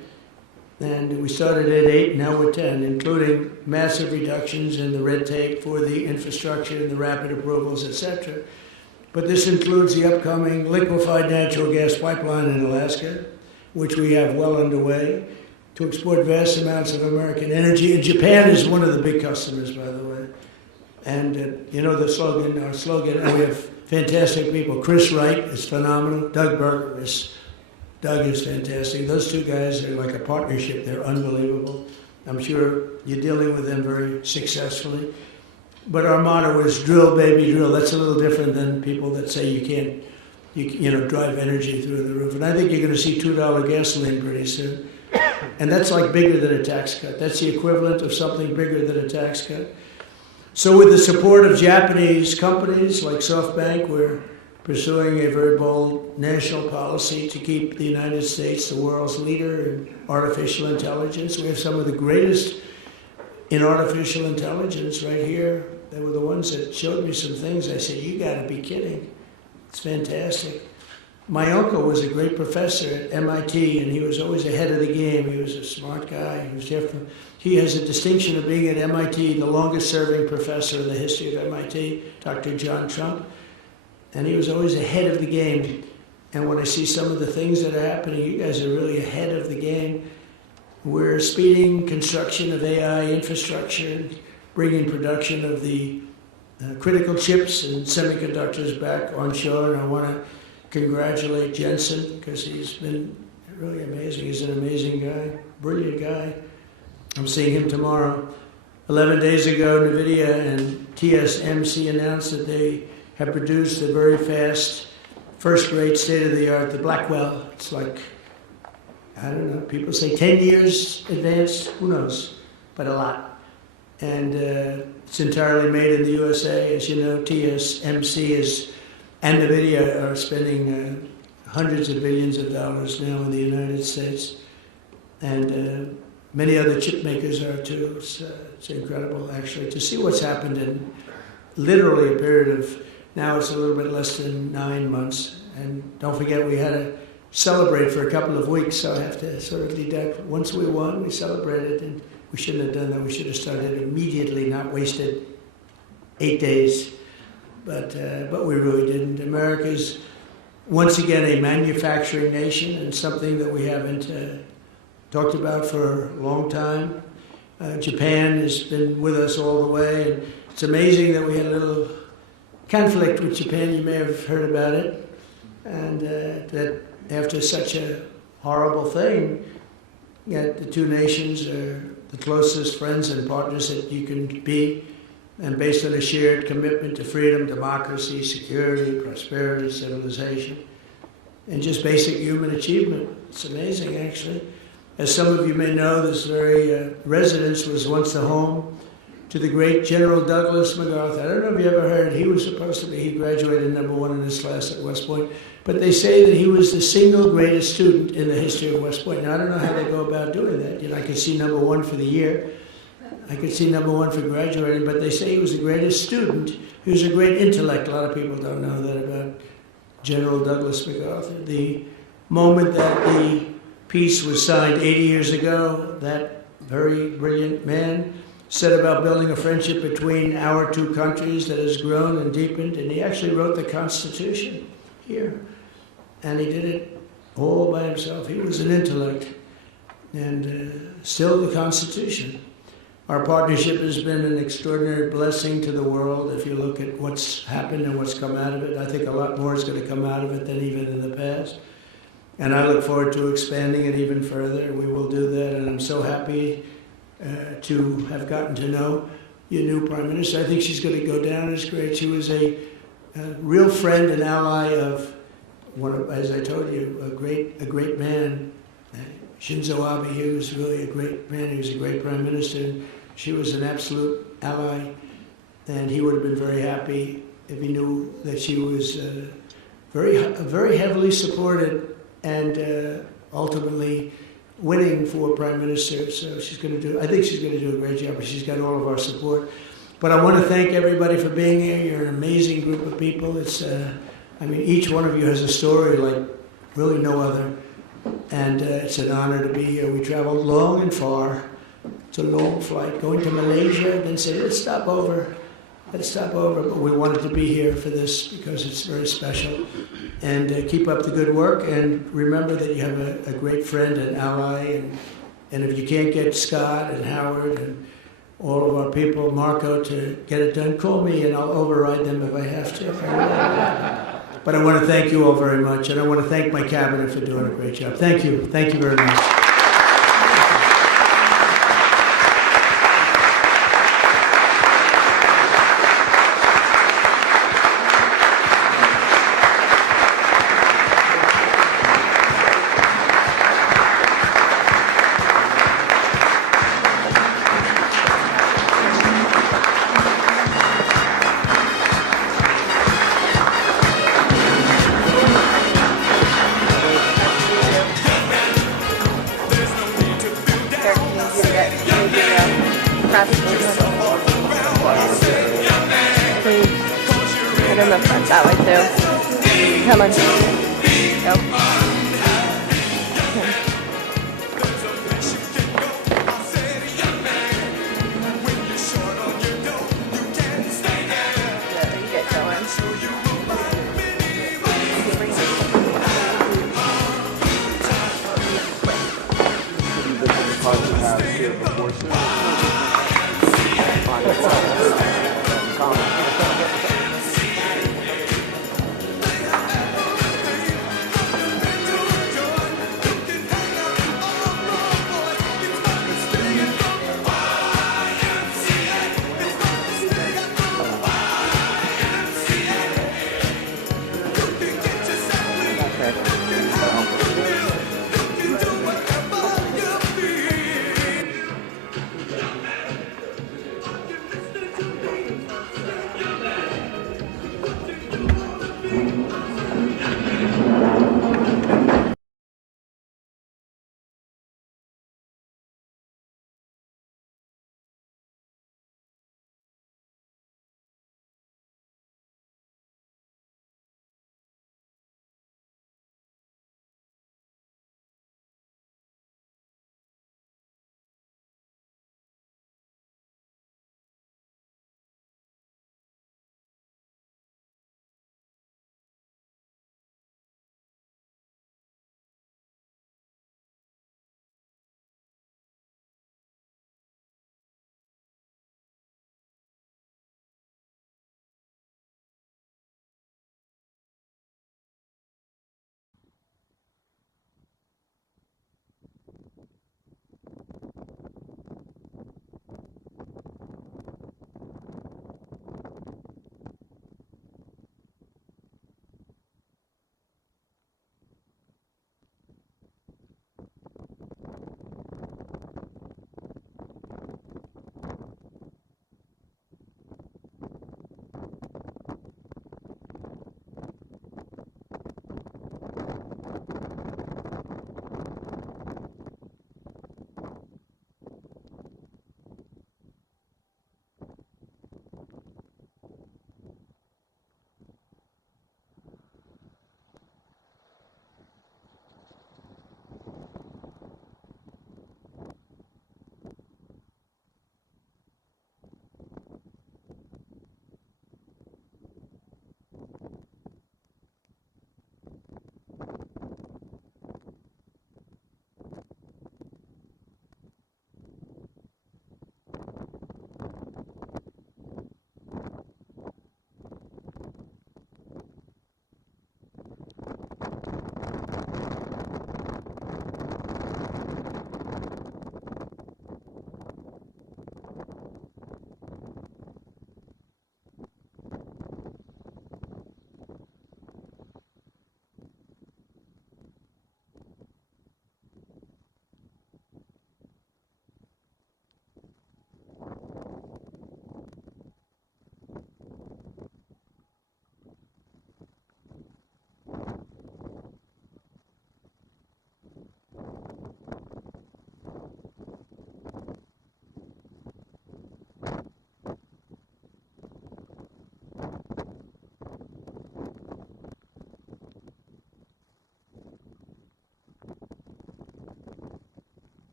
And we started at 8, now we're 10, including massive reductions in the red tape for the infrastructure and the rapid approvals, etc. But this includes the upcoming liquefied natural gas pipeline in Alaska, which we have well underway, to export vast amounts of American energy. And Japan is one of the big customers, by the way. And you know the slogan, our slogan, and we have fantastic people. Chris Wright is phenomenal. Doug is fantastic. Those 2 guys are like a partnership. They're unbelievable. I'm sure you're dealing with them very successfully. But our motto is drill, baby, drill. That's a little different than people that say you can't, drive energy through the roof. And I think you're going to see $2 gasoline pretty soon. And that's like bigger than a tax cut. That's the equivalent of something bigger than a tax cut. So with the support of Japanese companies like SoftBank, we're pursuing a very bold national policy to keep the United States the world's leader in artificial intelligence. We have some of the greatest in artificial intelligence right here. They were the ones that showed me some things. I said, you got to be kidding. It's fantastic. My uncle was a great professor at MIT, and he was always ahead of the game. He was a smart guy. He has a distinction of being at MIT, the longest-serving professor in the history of MIT, Dr. John Trump. And he was always ahead of the game. And when I see some of the things that are happening, you guys are really ahead of the game. We're speeding construction of AI infrastructure, bringing production of the critical chips and semiconductors back onshore. And I want to congratulate Jensen, because he's been really amazing. He's an amazing guy, brilliant guy. I'm seeing him tomorrow. 11 days ago, NVIDIA and TSMC announced that they have produced a very fast, first-rate, state-of-the-art, the Blackwell. It's like, I don't know, people say 10 years advanced, who knows, but a lot. And it's entirely made in the USA. As you know, TSMC and NVIDIA are spending hundreds of billions of dollars now in the United States. And many other chip makers are too. It's incredible, actually, to see what's happened in literally a period of, now it's a little bit less than 9 months. And don't forget, we had to celebrate for a couple of weeks, so I have to sort of deduct. Once we won, we celebrated, and we shouldn't have done that. We should have started immediately, not wasted 8 days. But we really didn't. America's, once again, a manufacturing nation, and something that we haven't talked about for a long time. Japan has been with us all the way, and it's amazing that we had a little conflict with Japan. You may have heard about it, and that after such a horrible thing, yet the 2 nations are the closest friends and partners that you can be, and based on a shared commitment to freedom, democracy, security, prosperity, civilization, and just basic human achievement. It's amazing, actually. As some of you may know, this very residence was once the home to the great General Douglas MacArthur. I don't know if you ever heard, he graduated #1 in his class at West Point, but they say that he was the single greatest student in the history of West Point. Now, I don't know how they go about doing that. I could see #1 for the year. I could see #1 for graduating, but they say he was the greatest student. He was a great intellect. A lot of people don't know that about General Douglas MacArthur. The moment that the peace was signed 80 years ago, that very brilliant man set about building a friendship between our 2 countries that has grown and deepened, and he actually wrote the Constitution here. And he did it all by himself. He was an intellect, and still the Constitution. Our partnership has been an extraordinary blessing to the world. If you look at what's happened and what's come out of it, I think a lot more is going to come out of it than even in the past. And I look forward to expanding it even further. We will do that, and I'm so happy to have gotten to know your new Prime Minister. I think she's going to go down as great. She was a real friend and ally of as I told you, a great man. Shinzo Abe, he was really a great man. He was a great prime minister. She was an absolute ally, and he would have been very happy if he knew that she was very heavily supported and ultimately winning for prime minister. So I think she's going to do a great job. She's got all of our support. But I want to thank everybody for being here. You're an amazing group of people. Each one of you has a story like really no other. And it's an honor to be here. We traveled long and far. It's a long flight. Going to Malaysia, then said, let's stop over. But we wanted to be here for this because it's very special. And keep up the good work. And remember that you have a great friend and ally. And if you can't get Scott and Howard and all of our people, Marco, to get it done, call me and I'll override them if I have to. But I want to thank you all very much, and I want to thank my cabinet for doing a great job. Thank you. Thank you very much. Right in the front that way too. Come on. Go. There, you get going. You've been in the parking house here before, sir? Fine.